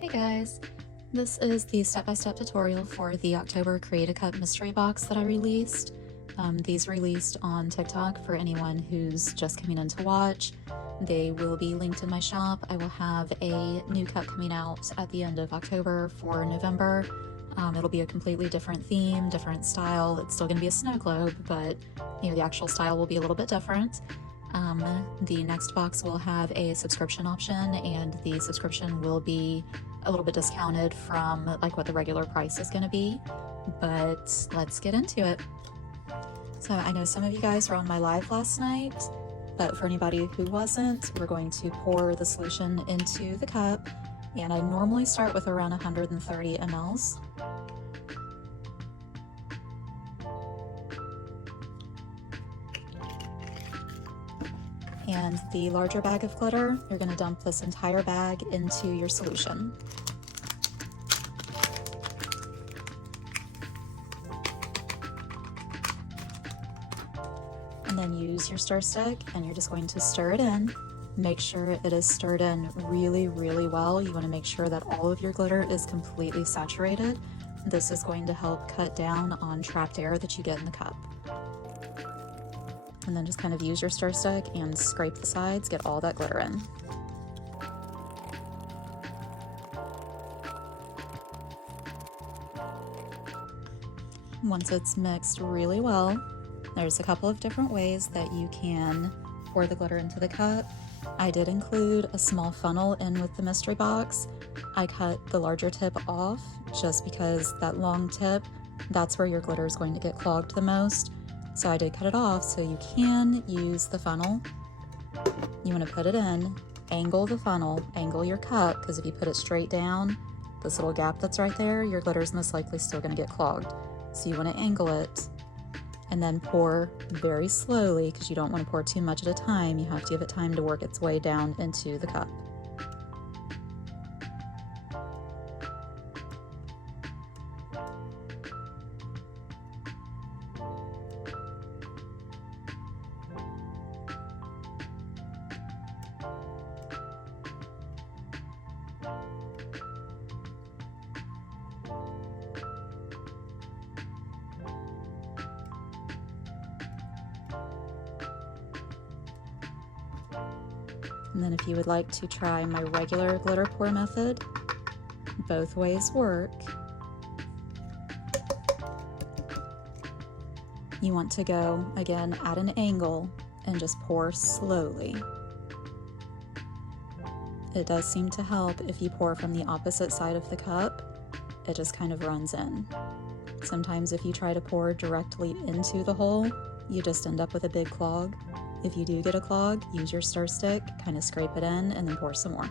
Hey guys, this is the step-by-step tutorial for the October Create a Cup mystery box that I released. These released on TikTok for anyone who's just coming in to watch. They will be linked in my shop. I will have a new cup coming out at the end of October for November. It'll be a completely different theme, different style. It's still going to be a snow globe, but the actual style will be a little bit different. The next box will have a subscription option, and the subscription will be a little bit discounted from like what the regular price is going to be, but let's get into it. So I know some of you guys were on my live last night, but for anybody who wasn't, we're going to pour the solution into the cup, and I normally start with around 130 mLs. And the larger bag of glitter, you're going to dump this entire bag into your solution. And then use your stir stick, and you're just going to stir it in. Make sure it is stirred in really, really well. You want to make sure that all of your glitter is completely saturated. This is going to help cut down on trapped air that you get in the cup. And then just kind of use your stir stick and scrape the sides, get all that glitter in. Once it's mixed really well, there's a couple of different ways that you can pour the glitter into the cup. I did include a small funnel in with the mystery box. I cut the larger tip off just because that long tip, that's where your glitter is going to get clogged the most. So I did cut it off, so you can use the funnel. You want to put it in, angle the funnel, angle your cup, because if you put it straight down, this little gap that's right there, your glitter is most likely still going to get clogged. So you want to angle it and then pour very slowly, because you don't want to pour too much at a time. You have to give it time to work its way down into the cup. And then if you would like to try my regular glitter pour method, both ways work. You want to go, again, at an angle and just pour slowly. It does seem to help if you pour from the opposite side of the cup. It just kind of runs in. Sometimes if you try to pour directly into the hole, you just end up with a big clog. If you do get a clog, use your stir stick, kind of scrape it in, and then pour some more.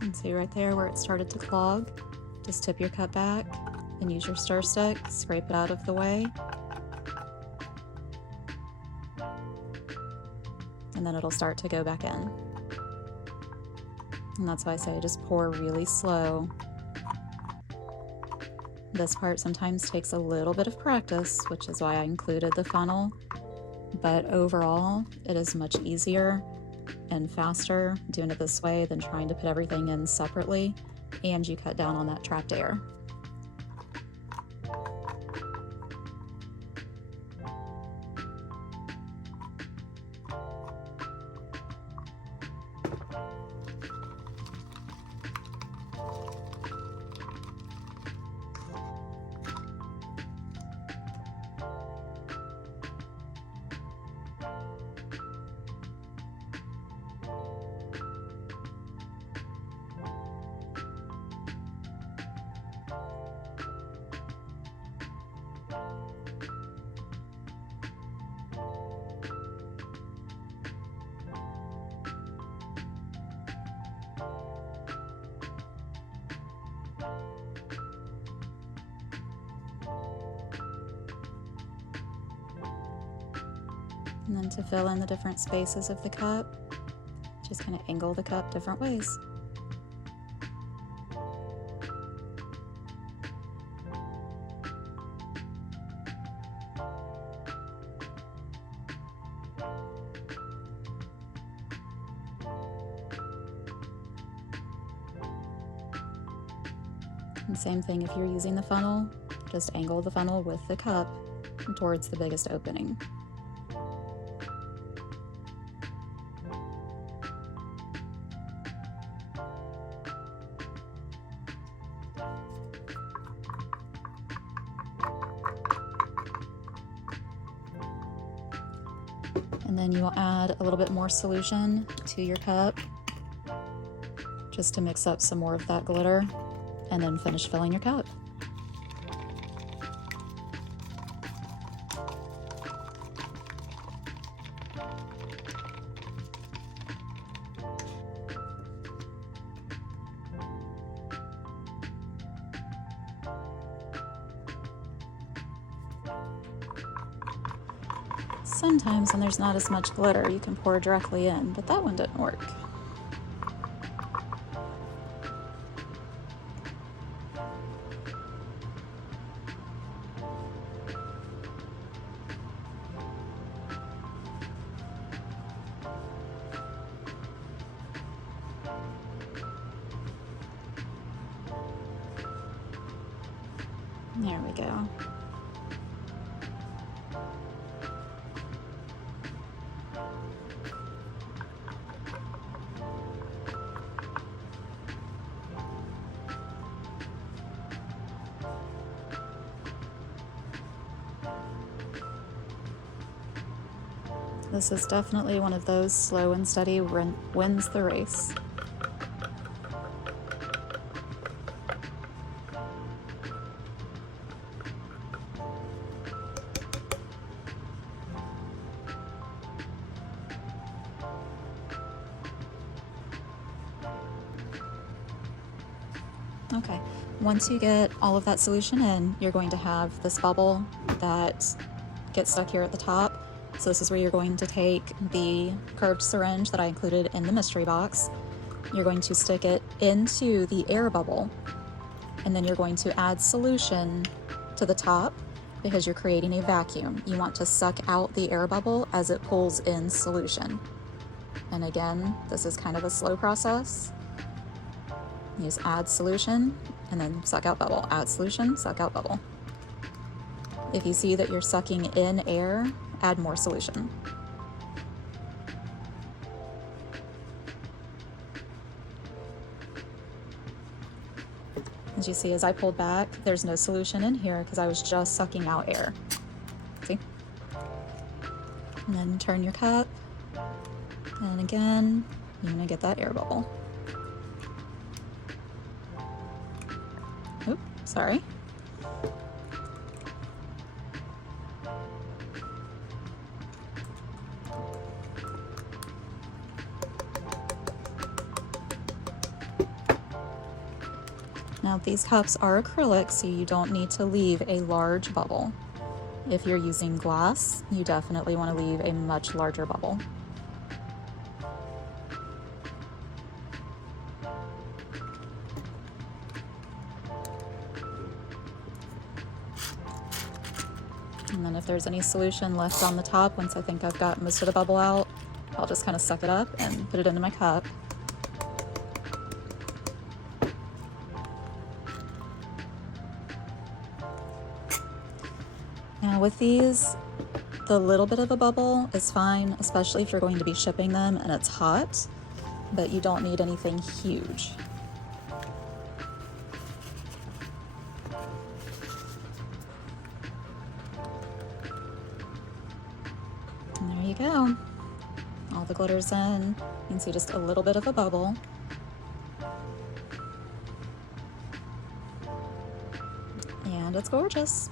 And see right there where it started to clog, just tip your cup back and use your stir stick, scrape it out of the way. And then it'll start to go back in. And that's why I say just pour really slow. This part sometimes takes a little bit of practice, which is why I included the funnel. But overall, it is much easier and faster doing it this way than trying to put everything in separately, and you cut down on that trapped air. And then to fill in the different spaces of the cup, just kind of angle the cup different ways. And same thing if you're using the funnel, just angle the funnel with the cup towards the biggest opening. And then you will add a little bit more solution to your cup just to mix up some more of that glitter, and then finish filling your cup. Sometimes when there's not as much glitter, you can pour directly in, but that one didn't work. There we go. This is definitely one of those slow and steady wins the race. Okay, once you get all of that solution in, you're going to have this bubble that gets stuck here at the top. So this is where you're going to take the curved syringe that I included in the mystery box. You're going to stick it into the air bubble, and then you're going to add solution to the top because you're creating a vacuum. You want to suck out the air bubble as it pulls in solution. And again, this is kind of a slow process. You just add solution and then suck out bubble, add solution, suck out bubble. If you see that you're sucking in air, add more solution. As you see, as I pulled back, there's no solution in here because I was just sucking out air. See? And then turn your cup, and again, you're gonna get that air bubble. Oop, sorry. Now these cups are acrylic, so you don't need to leave a large bubble. If you're using glass, you definitely want to leave a much larger bubble. And then if there's any solution left on the top, once I think I've got most of the bubble out, I'll just kind of suck it up and put it into my cup. Now with these, the little bit of a bubble is fine, especially if you're going to be shipping them and it's hot, but you don't need anything huge. And there you go. All the glitter's in. You can see just a little bit of a bubble. And it's gorgeous.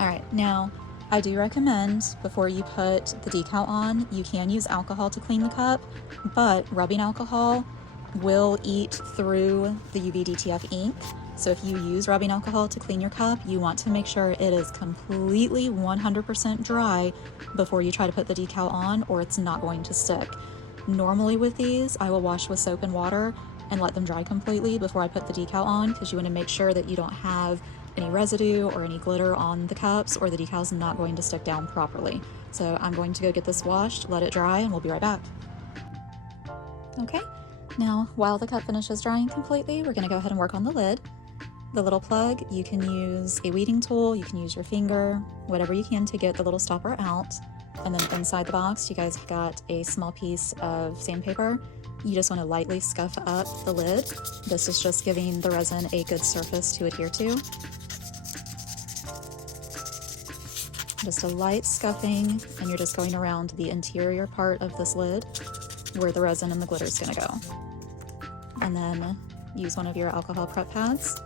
All right, now I do recommend before you put the decal on, you can use alcohol to clean the cup, but rubbing alcohol will eat through the UV DTF ink. So if you use rubbing alcohol to clean your cup, you want to make sure it is completely 100% dry before you try to put the decal on, or it's not going to stick. Normally with these, I will wash with soap and water and let them dry completely before I put the decal on, because you want to make sure that you don't have any residue or any glitter on the cups, or the decal's not going to stick down properly. So I'm going to go get this washed, let it dry, and we'll be right back. Okay, now while the cup finishes drying completely, we're going to go ahead and work on the lid. The little plug, you can use a weeding tool, you can use your finger, whatever you can to get the little stopper out. And then inside the box, you guys got a small piece of sandpaper. You just want to lightly scuff up the lid. This is just giving the resin a good surface to adhere to. Just a light scuffing, and you're just going around the interior part of this lid where the resin and the glitter is going to go. And then use one of your alcohol prep pads.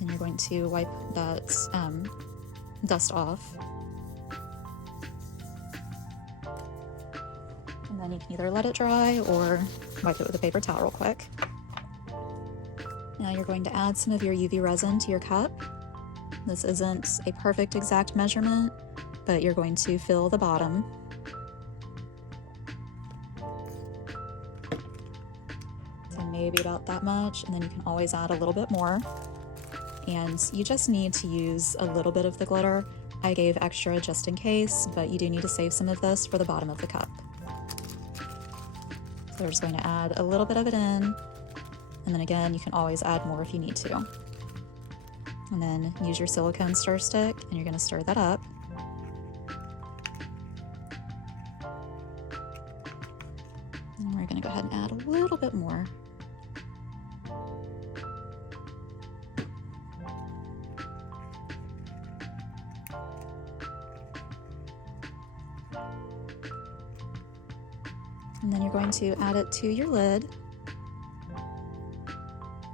And you're going to wipe that dust off. And then you can either let it dry or wipe it with a paper towel real quick. Now you're going to add some of your UV resin to your cup. This isn't a perfect exact measurement, but you're going to fill the bottom. So maybe about that much, and then you can always add a little bit more. And you just need to use a little bit of the glitter. I gave extra just in case, but you do need to save some of this for the bottom of the cup. So we're just going to add a little bit of it in, and then again, you can always add more if you need to. And then use your silicone stir stick, and you're going to stir that up. And we're going to go ahead and add a little bit more. And then you're going to add it to your lid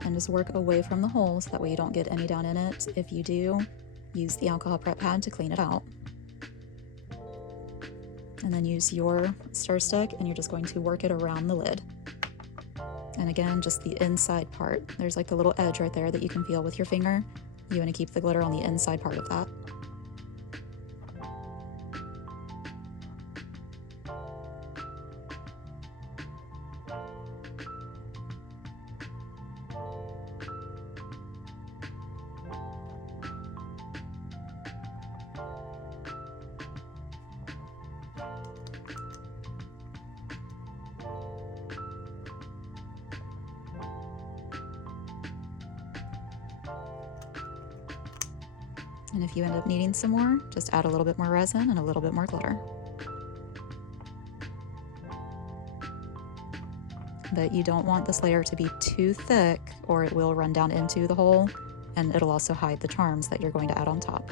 and just work away from the holes, that way you don't get any down in it. If you do, use the alcohol prep pad to clean it out. And then use your stir stick, and you're just going to work it around the lid. And again, just the inside part. There's like the little edge right there that you can feel with your finger. You want to keep the glitter on the inside part of that. And if you end up needing some more, just add a little bit more resin and a little bit more glitter. But you don't want this layer to be too thick, or it will run down into the hole, and it'll also hide the charms that you're going to add on top.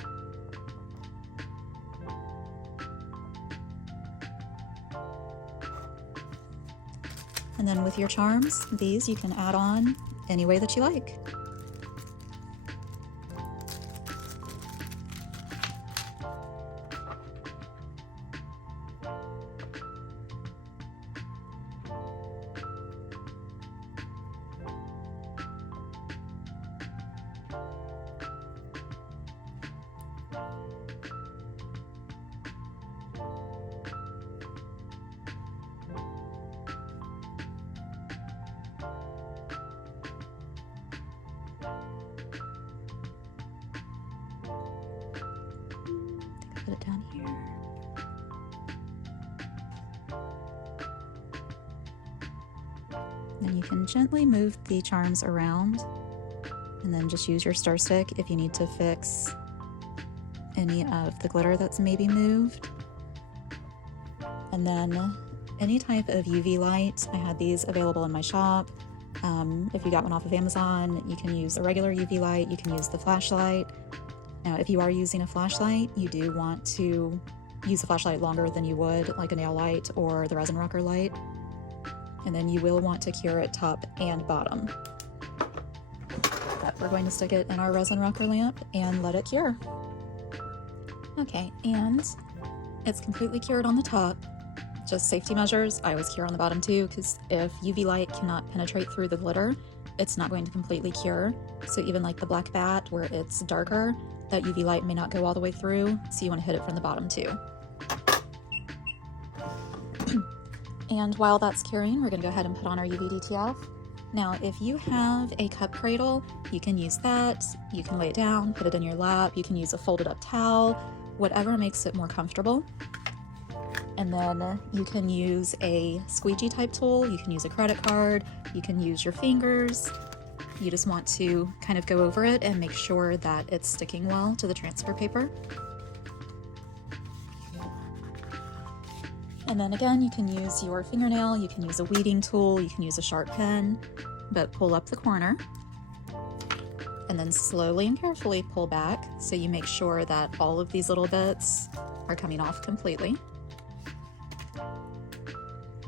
And then with your charms, these you can add on any way that you like. Put it down here. Then you can gently move the charms around, and then just use your stir stick if you need to fix any of the glitter that's maybe moved. And then any type of UV light, I had these available in my shop. If you got one off of Amazon, you can use a regular UV light, you can use the flashlight. Now, if you are using a flashlight, you do want to use the flashlight longer than you would like a nail light or the resin rocker light. And then you will want to cure it top and bottom. But we're going to stick it in our resin rocker lamp and let it cure. Okay, and it's completely cured on the top. just safety measures, I always cure on the bottom too, because if UV light cannot penetrate through the glitter, it's not going to completely cure. So even like the black bat where it's darker, that UV light may not go all the way through, so you want to hit it from the bottom too. And while that's curing, we're going to go ahead and put on our UV DTF. Now, if you have a cup cradle, you can use that. You can lay it down, put it in your lap, you can use a folded up towel, whatever makes it more comfortable. And then you can use a squeegee type tool, you can use a credit card, you can use your fingers. You just want to kind of go over it and make sure that it's sticking well to the transfer paper. And then again, you can use your fingernail, you can use a weeding tool, you can use a sharp pen, but pull up the corner. And then slowly and carefully pull back so you make sure that all of these little bits are coming off completely.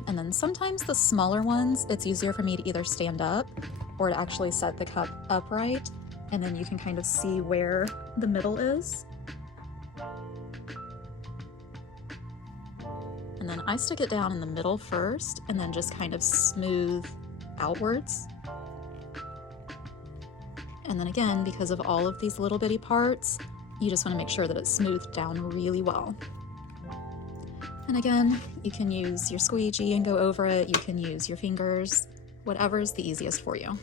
And then sometimes the smaller ones, it's easier for me to either stand up or to actually set the cup upright, and then you can kind of see where the middle is. And then I stick it down in the middle first and then just kind of smooth outwards. And then again, because of all of these little bitty parts, you just want to make sure that it's smoothed down really well. And again, you can use your squeegee and go over it, you can use your fingers, whatever's the easiest for you.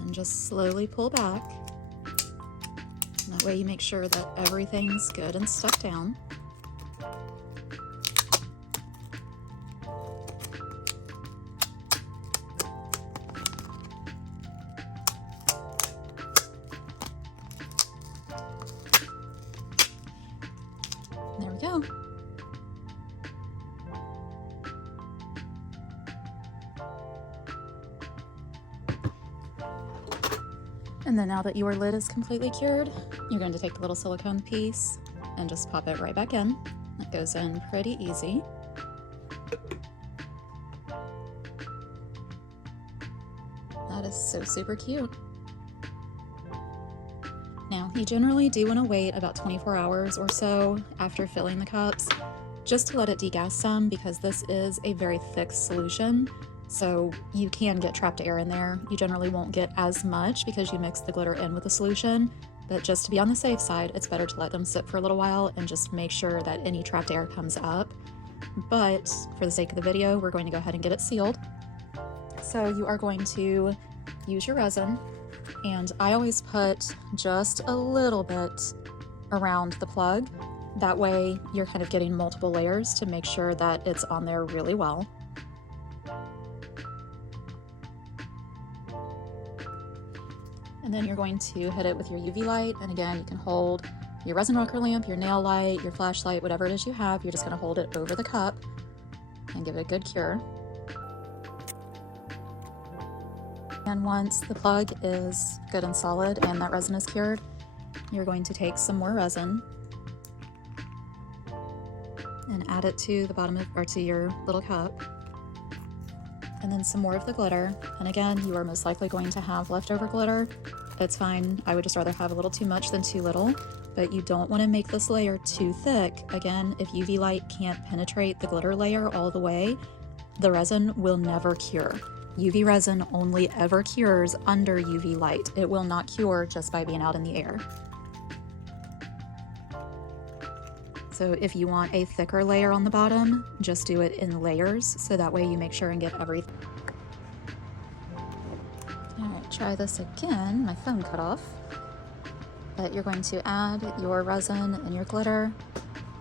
And just slowly pull back. And that way you make sure that everything's good and stuck down. There we go. And then now that your lid is completely cured, you're going to take the little silicone piece and just pop it right back in. It goes in pretty easy. That is so super cute. Now, you generally do want to wait about 24 hours or so after filling the cups, just to let it degas some, because this is a very thick solution. So you can get trapped air in there. You generally won't get as much because you mix the glitter in with the solution, but just to be on the safe side, it's better to let them sit for a little while and just make sure that any trapped air comes up. But for the sake of the video, we're going to go ahead and get it sealed. So you are going to use your resin, and I always put just a little bit around the plug. That way you're kind of getting multiple layers to make sure that it's on there really well. And then you're going to hit it with your UV light, and again, you can hold your resin rocker lamp, your nail light, your flashlight, whatever it is you have. You're just going to hold it over the cup and give it a good cure. And once the plug is good and solid and that resin is cured, you're going to take some more resin and add it to the bottom of, or to your little cup. And then some more of the glitter. And again, you are most likely going to have leftover glitter. It's fine. I would just rather have a little too much than too little, but you don't want to make this layer too thick. Again, if UV light can't penetrate the glitter layer all the way, the resin will never cure. UV resin only ever cures under UV light. It will not cure just by being out in the air. So if you want a thicker layer on the bottom, just do it in layers, so that way you make sure and get everything. All right, try this again. My phone cut off. But you're going to add your resin and your glitter,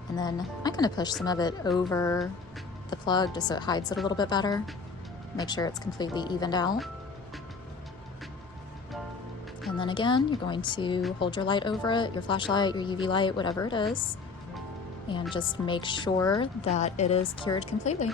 and then I'm going to push some of it over the plug just so it hides it a little bit better. Make sure it's completely evened out. And then again, you're going to hold your light over it, your flashlight, your UV light, whatever it is, and just make sure that it is cured completely.